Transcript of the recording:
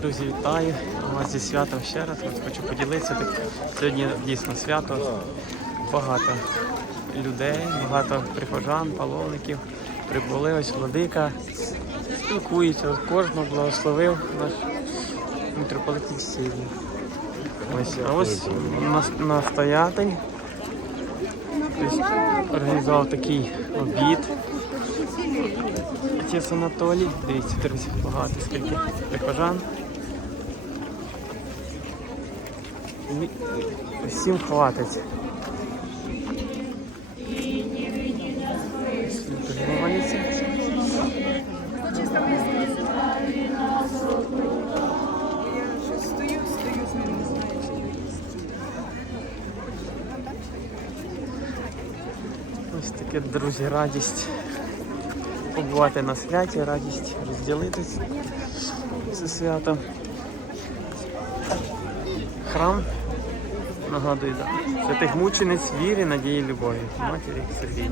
Друзі, вітаю вас зі святом ще раз. От хочу поділитися. Так, сьогодні дійсно свято. Багато людей, багато прихожан, паломників. Прибули ось владика, спілкуються, От кожного благословив наш митрополит Євсевій. Ось, а ось настоятель організував такий обід. Отець Анатолій, дивіться, багато скільки прихожан. Чи не Ось таке, друзі, радість побувати на святі, радість розділитись це свято. Храм, нагадую, да. святих мучениць віри, надії, любові, матері Сергії.